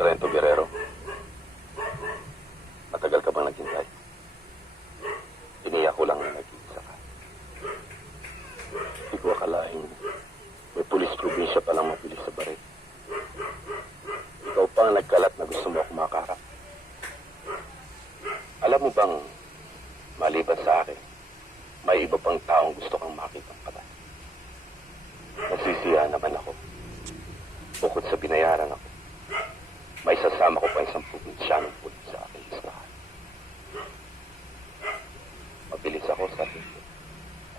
Trento Guerrero, matagal ka bang naghintay? Iniyak ko lang na nag-iisa ka. Hindi ko akalain may pulis probinsya palang mabilis sa baril. Ikaw pa ang nagkalat na gusto mo ako makaharap. Alam mo bang, maliban sa akin, may iba pang taong gusto kang makitang patay. Nasisiya naman ako. Bukod sa binayaran ako, may sasama ko pa isang probinsyanong pulis sa aking listahan. Mabilis ako sa akin.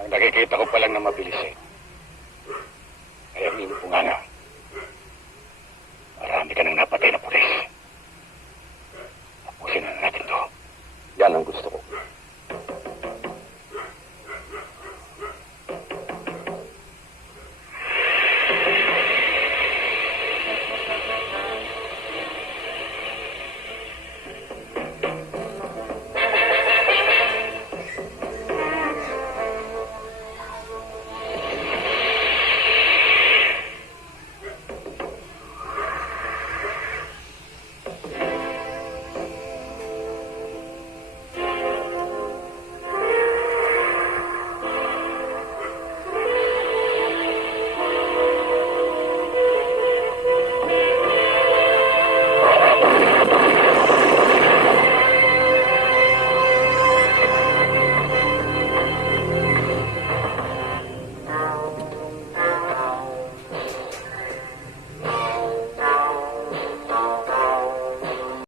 Ang nakikita ko pa lang na mabilis.